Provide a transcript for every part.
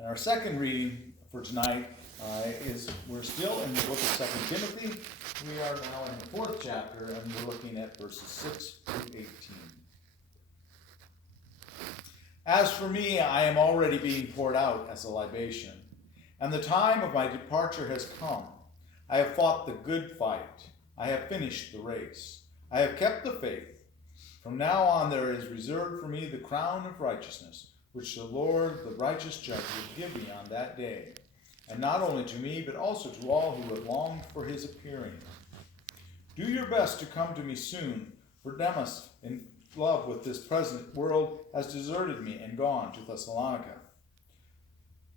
And our second reading for tonight is, we're still in the book of 2 Timothy. We are now in the 4th chapter, and we're looking at verses 6 through 18. As for me, I am already being poured out as a libation, and the time of my departure has come. I have fought the good fight. I have finished the race. I have kept the faith. From now on there is reserved for me the crown of righteousness, which the Lord, the righteous judge, will give me on that day, and not only to me, but also to all who have longed for his appearing. Do your best to come to me soon, for Demas, in love with this present world, has deserted me and gone to Thessalonica.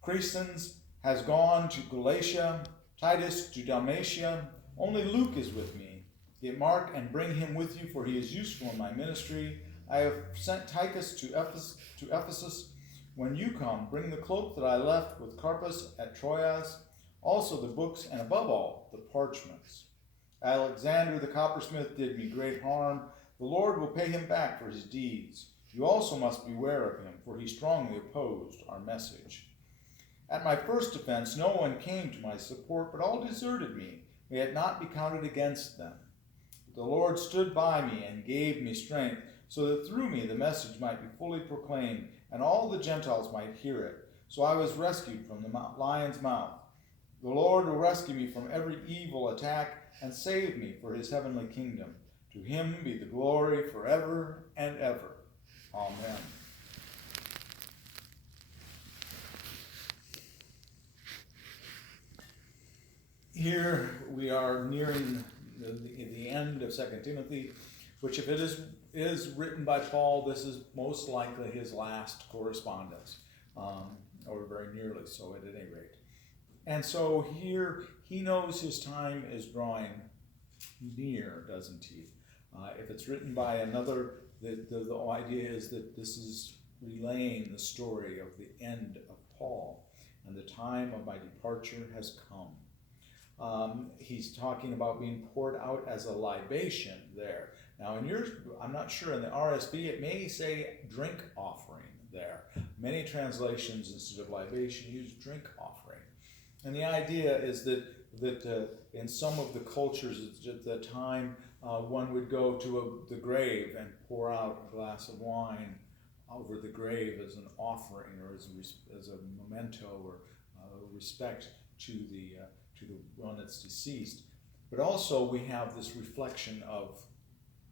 Crescens has gone to Galatia, Titus to Dalmatia. Only Luke is with me. Get Mark and bring him with you, for he is useful in my ministry. I have sent Tychus to Ephesus. When you come, bring the cloak that I left with Carpus at Troas, also the books, and above all, the parchments. Alexander the coppersmith did me great harm. The Lord will pay him back for his deeds. You also must beware of him, for he strongly opposed our message. At my first offense, no one came to my support, but all deserted me. May it not be counted against them. The Lord stood by me and gave me strength, so that through me the message might be fully proclaimed, and all the Gentiles might hear it. So I was rescued from the lion's mouth. The Lord will rescue me from every evil attack and save me for his heavenly kingdom. To him be the glory forever and ever. Amen. Here we are nearing the end of 2 Timothy, which, if it is written by Paul, this is most likely his last correspondence, or very nearly so at any rate. And so here he knows his time is drawing near, doesn't he? If it's written by another, the idea is that this is relaying the story of the end of Paul, and the time of my departure has come. He's talking about being poured out as a libation there. Now, in yours, I'm not sure, in the RSV, it may say drink offering there. Many translations, instead of libation, use drink offering. And the idea is that in some of the cultures at the time, one would go to the grave and pour out a glass of wine over the grave as an offering, or as a memento, or respect to the one that's deceased. But also we have this reflection of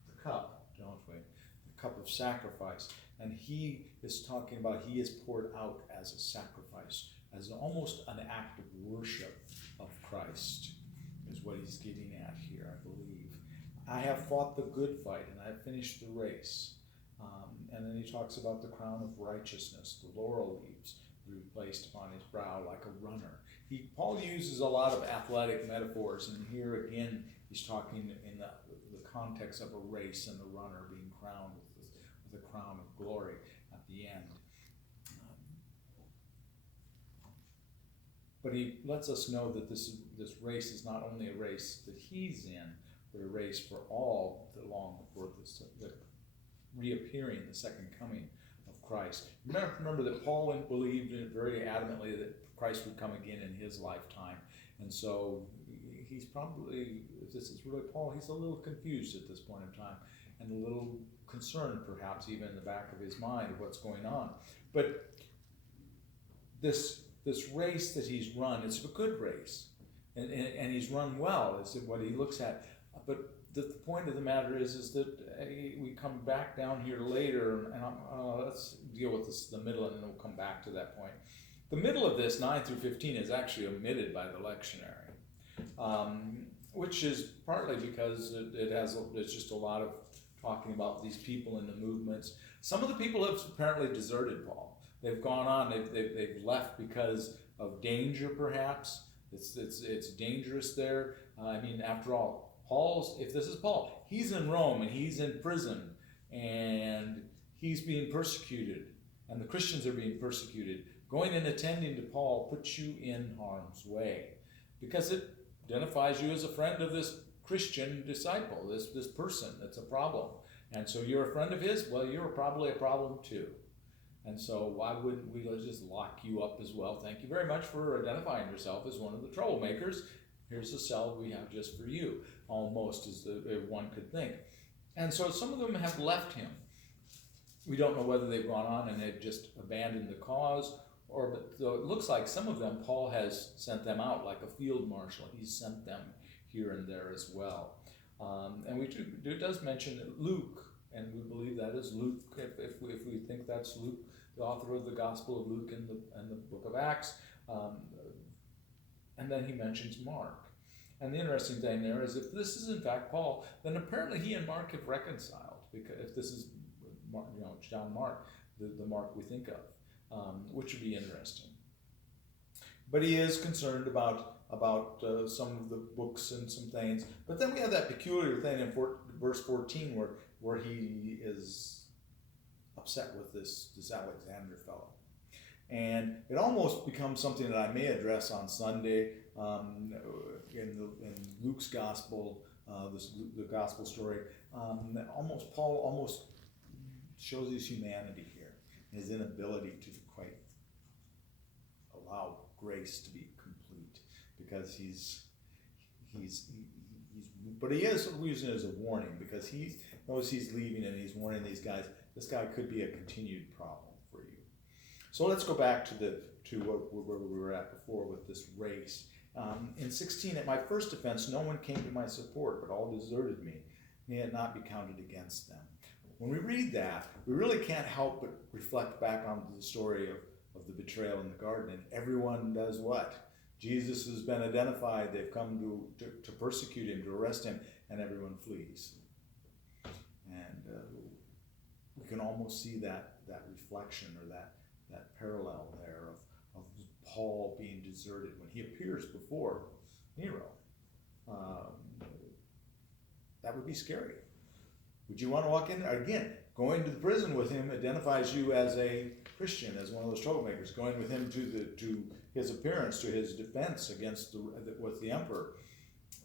the cup, don't we? The cup of sacrifice. And he is talking about he is poured out as a sacrifice, as almost an act of worship of Christ, is what he's getting at here, I believe. I have fought the good fight, and I have finished the race. And then he talks about the crown of righteousness, the laurel leaves placed upon his brow like a runner. Paul uses a lot of athletic metaphors, and here again he's talking in the context of a race and the runner being crowned with a crown of glory at the end. But he lets us know that this race is not only a race that he's in, but a race for all that long for the reappearing, the second coming of Christ. Remember that Paul believed very adamantly that Christ would come again in his lifetime. And so he's probably, if this is really Paul, he's a little confused at this point in time, and a little concerned perhaps even in the back of his mind of what's going on. But this race that he's run, it's a good race, and he's run well, is what he looks at. But the point of the matter is that we come back down here later, and let's deal with the middle, and then we'll come back to that point. The middle of this, 9 through 15, is actually omitted by the lectionary, which is partly because it's just a lot of talking about these people in the movements. Some of the people have apparently deserted Paul. They've gone on. They've left because of danger, perhaps. It's dangerous there. I mean, after all, if this is Paul, he's in Rome and he's in prison and he's being persecuted, and the Christians are being persecuted. Going and attending to Paul puts you in harm's way because it identifies you as a friend of this Christian disciple, this person that's a problem. And so you're a friend of his, well, you're probably a problem too. And so why wouldn't we just lock you up as well? Thank you very much for identifying yourself as one of the troublemakers. Here's a cell we have just for you, almost as one could think. And so some of them have left him. We don't know whether they've gone on and they've just abandoned the cause, but it looks like some of them, Paul has sent them out like a field marshal. He's sent them here and there as well. And it does mention Luke, and we believe that is Luke, if we think that's Luke, the author of the Gospel of Luke and the book of Acts. And then he mentions Mark. And the interesting thing there is, if this is in fact Paul, then apparently he and Mark have reconciled. Because if this is John Mark, the Mark we think of, which would be interesting. But he is concerned about some of the books and some things. But then we have that peculiar thing in verse 14 where he is upset with this Alexander fellow. And it almost becomes something that I may address on Sunday in Luke's gospel, the gospel story. Paul almost shows his humanity here, his inability to quite allow grace to be complete, because but he is using it as a warning, because he knows he's leaving and he's warning these guys. This guy could be a continued problem for you. So let's go back to where we were at before with this race. In 16, at my first offense, no one came to my support, but all deserted me. May it not be counted against them. When we read that, we really can't help but reflect back on the story of the betrayal in the garden. And everyone does what? Jesus has been identified. They've come to persecute him, to arrest him, and everyone flees. And we can almost see that reflection or that parallel there of Paul being deserted when he appears before Nero. That would be scary. Would you want to walk in there? Again, going to the prison with him identifies you as a Christian, as one of those troublemakers. Going with him to his appearance, to his defense with the emperor,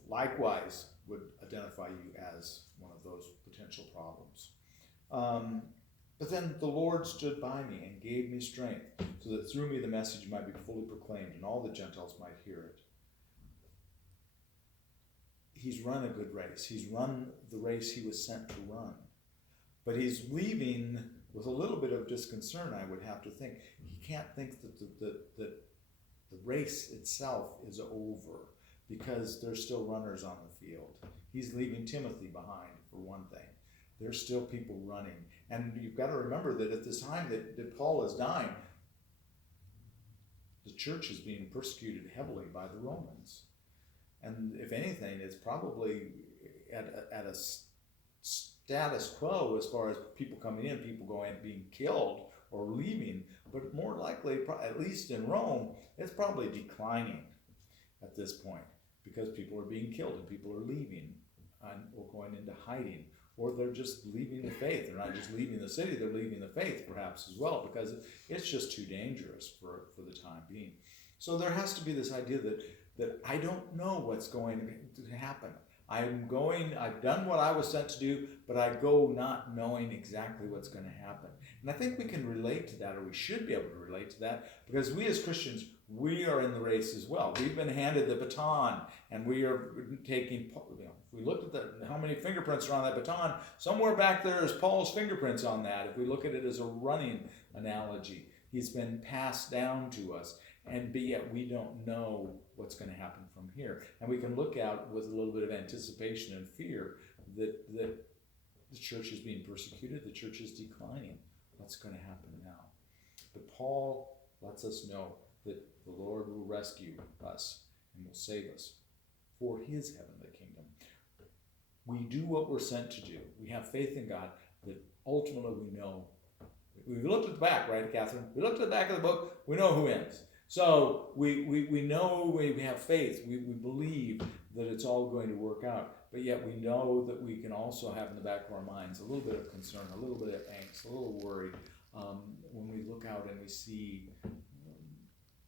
likewise would identify you as one of those potential problems. But then the Lord stood by me and gave me strength, so that through me the message might be fully proclaimed and all the Gentiles might hear it. He's run a good race. He's run the race he was sent to run. But he's leaving with a little bit of disconcern, I would have to think. He can't think that the race itself is over, because there's still runners on the field. He's leaving Timothy behind, for one thing. There's still people running. And you've got to remember that at this time that Paul is dying, the church is being persecuted heavily by the Romans. And if anything, it's probably at a status quo as far as people coming in, people going, being killed or leaving. But more likely, at least in Rome, it's probably declining at this point, because people are being killed and people are leaving or going into hiding. Or they're just leaving the faith. They're not just leaving the city, they're leaving the faith perhaps as well, because it's just too dangerous for the time being. So there has to be this idea that I don't know what's going to happen. I've done what I was sent to do, but I go not knowing exactly what's going to happen. And I think we can relate to that, or we should be able to relate to that, because we as Christians, we are in the race as well. We've been handed the baton, and we are taking, if we looked at how many fingerprints are on that baton, somewhere back there is Paul's fingerprints on that. If we look at it as a running analogy, he's been passed down to us, and yet we don't know what's going to happen from here. And we can look out with a little bit of anticipation and fear that the church is being persecuted, the church is declining. What's going to happen now? But Paul lets us know that the Lord will rescue us and will save us for his heavenly kingdom. We do what we're sent to do. We have faith in God that ultimately we know. We looked at the back, right, Catherine? We looked at the back of the book. We know who wins. So we know, we have faith. We believe that it's all going to work out. But yet we know that we can also have in the back of our minds a little bit of concern, a little bit of angst, a little worry when we look out and we see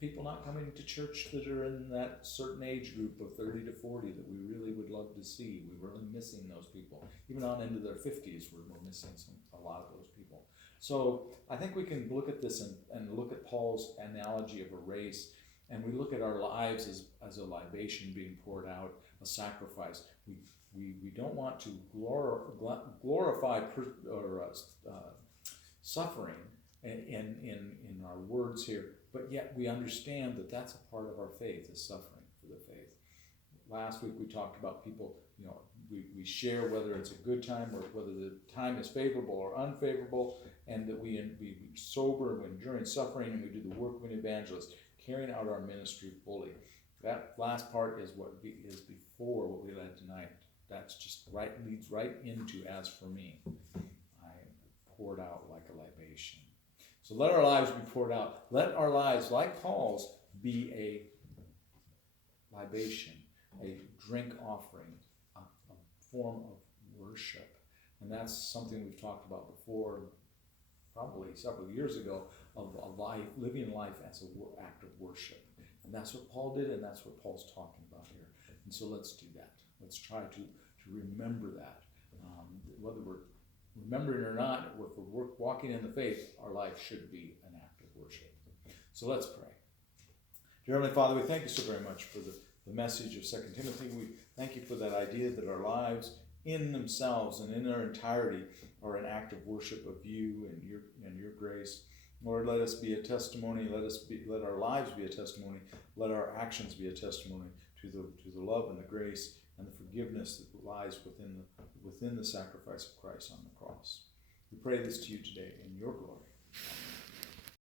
people not coming to church that are in that certain age group of 30 to 40 that we really would love to see. We're really missing those people. Even on into their 50s, we're missing a lot of those people. So I think we can look at this and look at Paul's analogy of a race, and we look at our lives as a libation being poured out, a sacrifice. We don't want to glorify suffering in our words here, but yet we understand that that's a part of our faith, is suffering for the faith. Last week we talked about people, we share whether it's a good time or whether the time is favorable or unfavorable, and that we be sober when during suffering, and we do the work of an evangelist, carrying out our ministry fully. That last part is what is before what we read tonight. That's just leads right into, as for me, I am poured out like a libation. So let our lives be poured out. Let our lives, like Paul's, be a libation, a drink offering, a form of worship. And that's something we've talked about before, probably several years ago, of living life as an act of worship. And that's what Paul did, and that's what Paul's talking about here. And so let's do that. Let's try to remember that. Whether we're remembering or not, if we're walking in the faith, our life should be an act of worship. So let's pray. Dear Heavenly Father, we thank you so very much for the message of 2 Timothy. We thank you for that idea that our lives in themselves and in their entirety are an act of worship of you and your grace. Lord, let us be a testimony. Let our lives be a testimony. Let our actions be a testimony to the love and the grace and the forgiveness that lies within the sacrifice of Christ on the cross. We pray this to you today in your glory. Amen.